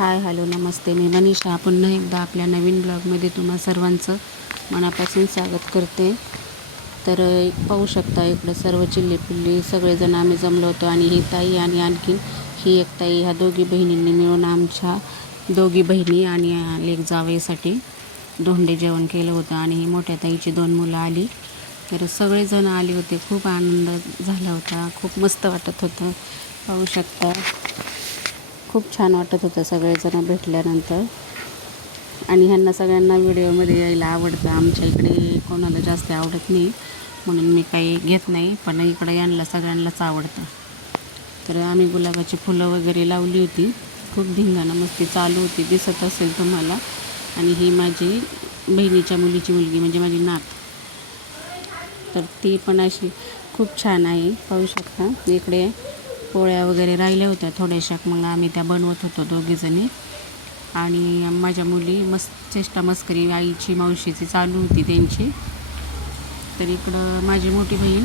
Hi hello नमस्ते. मी मनीषा पुन्हा एकदा आपल्या नवीन ब्लॉगमध्ये तुम्हा सर्वांचं मनापासून स्वागत करते. तर पाहू शकता इकडं सर्व चिल्ली सगळेजण आम्ही जमलो होतो आणि ही ताई आणि आणखीन ही एक ताई, ह्या दोघी बहिणींनी मिळून आमच्या दोघी बहिणी आणि लेक जावयासाठी धोंडे जेवण केलं होतं. आणि ही मोठ्या ताईची 2 मुलं आली, तर सगळेजण आले होते. खूप आनंद झाला होता, खूप मस्त वाटत होतं. पाहू शकता खूप छान वाटत होतं सगळेजण भेटल्यानंतर. आणि ह्यांना सगळ्यांना व्हिडिओमध्ये यायला आवडतं. आमच्या इकडे कोणाला जास्त आवडत नाही म्हणून मी काही घेत नाही, पण इकडं यांना सगळ्यांनाच आवडतं. तर आम्ही गुलाबाची फुलं वगैरे लावली होती. खूप धिंगाणा मस्ती चालू होती, दिसत असेल तुम्हाला. आणि ही माझी बहिणीच्या मुलीची मुलगी म्हणजे माझी नात, तर ती पण अशी खूप छान आहे. पाहू शकता इकडे पोळ्या वगैरे राहिल्या होत्या थोड्याशा, मग आम्ही त्या बनवत होतो दोघीजणी. आणि माझ्या मुली मस्त चेष्टा मस्करी आईची मावशीची चालू होती त्यांची. तर इकडं माझी मोठी बहीण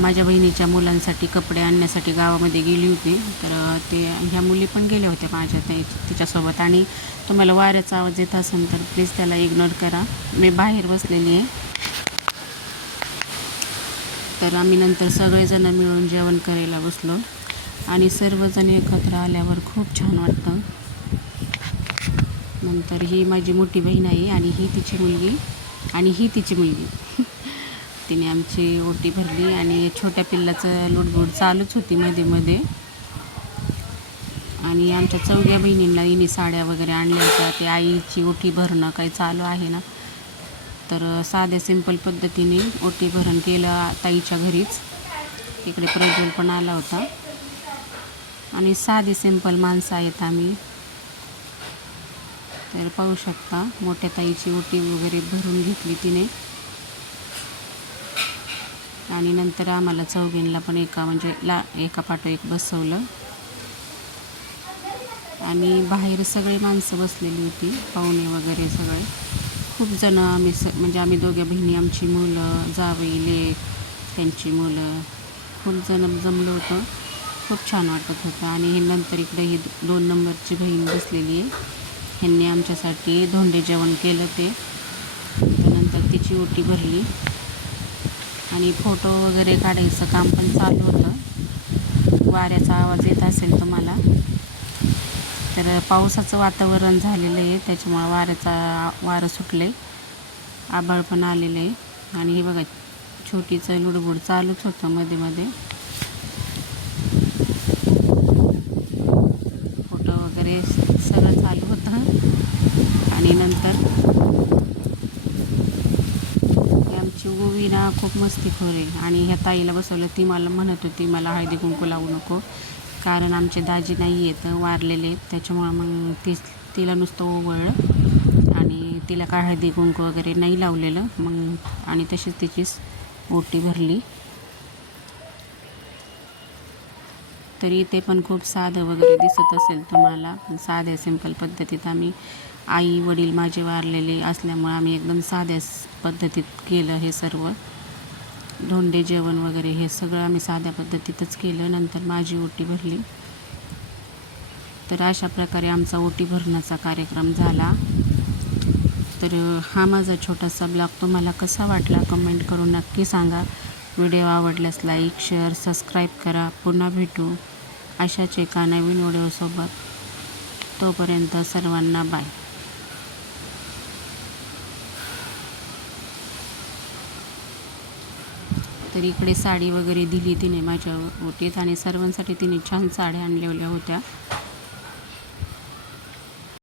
माझ्या बहिणीच्या मुलांसाठी कपडे आणण्यासाठी गावामध्ये गेली होती. तर ह्या मुली पण गेल्या होत्या माझ्या तिच्यासोबत. आणि तुम्हाला वाऱ्याचा आवाज येत असेल तर प्लीज त्याला इग्नोर करा, मी बाहेर बसलेली आहे. तर आम्ही नंतर सगळेजण मिळून जेवण करायला बसलो आणि सर्वजण एकत्र आल्यावर खूप छान वाटतं. नंतर ही माझी मोठी बहीण आहे आणि ही तिची मुलगी आणि ही तिची मुलगी तिने आमची ओटी भरली आणि छोट्या पिल्लाचं लुडबुड चालूच होती मध्ये मध्ये. आणि आमच्या चौघ्या बहिणींना हिने साड्या वगैरे आणल्या होत्या. ते आईची ओटी भरणं काही चालू आहे ना, तर साध्या सिंपल पद्धतीने ओटी भरण केलं ताईच्या घरीच. इकडे प्रज्वल पण आला होता आणि साधी सिंपल माणसं आहेत आम्ही. तर पाहू शकता मोठ्या ताईची ओटी वगैरे भरून घेतली तिने. आणि नंतर आम्हाला चौघींना पण एका पाठो एक बसवलं. आणि बाहेर सगळी माणसं बसलेली होती, पाहुणे वगैरे सगळे. खूप जण आम्ही दोघ्या बहिणी, आमची मुलं, जावई, लेक, त्यांची मुलं, खूप जण जमलो होतो. खूप छान वाटत होतं. आणि हे नंतर इकडे ही 2 नंबरची बहीण बसलेली आहे, ह्यांनी आमच्यासाठी धोंडे जेवण केलं. ते नंतर तिची ओटी भरली आणि फोटो वगैरे काढायचं काम पण चालू होतं. वाऱ्याचा आवाज येत असेल तुम्हाला. तर पावसाचं वातावरण झालेलं आहे, त्याच्यामुळं वारं सुटले, आभाळ पण आलेलं आहे. आणि हे बघा छोटीचं लुडबुड चालूच होतं मध्ये मध्ये. फोटो वगैरे सगळं चालू होतं. आणि नंतर आमची गोवीना खूप मस्तीखोर आहे आणि ह्या ताईला बसवलं. ती मला म्हणत होती मला हळदी कुंकू लावू नको, कारण आमचे दाजी नाही आहेत, वारलेले आहेत. त्याच्यामुळं मग तिला नुसतं ओवळलं आणि तिला काय हळदी कुंकू वगैरे नाही लावलेलं. मग आणि तशीच तिचीच ओटी भरली. तरी ते पण खूप साधं वगैरे दिसत असेल तुम्हाला. साध्या सिंपल पद्धतीत आम्ही, आई वडील माझे वारलेले असल्यामुळे आम्ही एकदम साध्या पद्धतीत केलं. हे सर्व धोंडे जेवण वगैरे हे सगळं आम्ही साध्या पद्धतीतच केलं. नंतर माझी ओटी भरली. तर अशा प्रकारे आमचा ओटी भरण्याचा कार्यक्रम झाला. तर हा माझा छोटासा ब्लॉग तुम्हाला कसा वाटला कमेंट करून नक्की सांगा. व्हिडिओ आवडल्यास लाईक, शेअर, सबस्क्राईब करा. पुन्हा भेटू अशाच एका नवीन व्हिडिओसोबत. तोपर्यंत सर्वांना बाय. तर इकडे साडी वगैरे दिली तिने माझ्या ओटीत आणि सर्वांसाठी तिने छान साड्या आणलेल्या होत्या.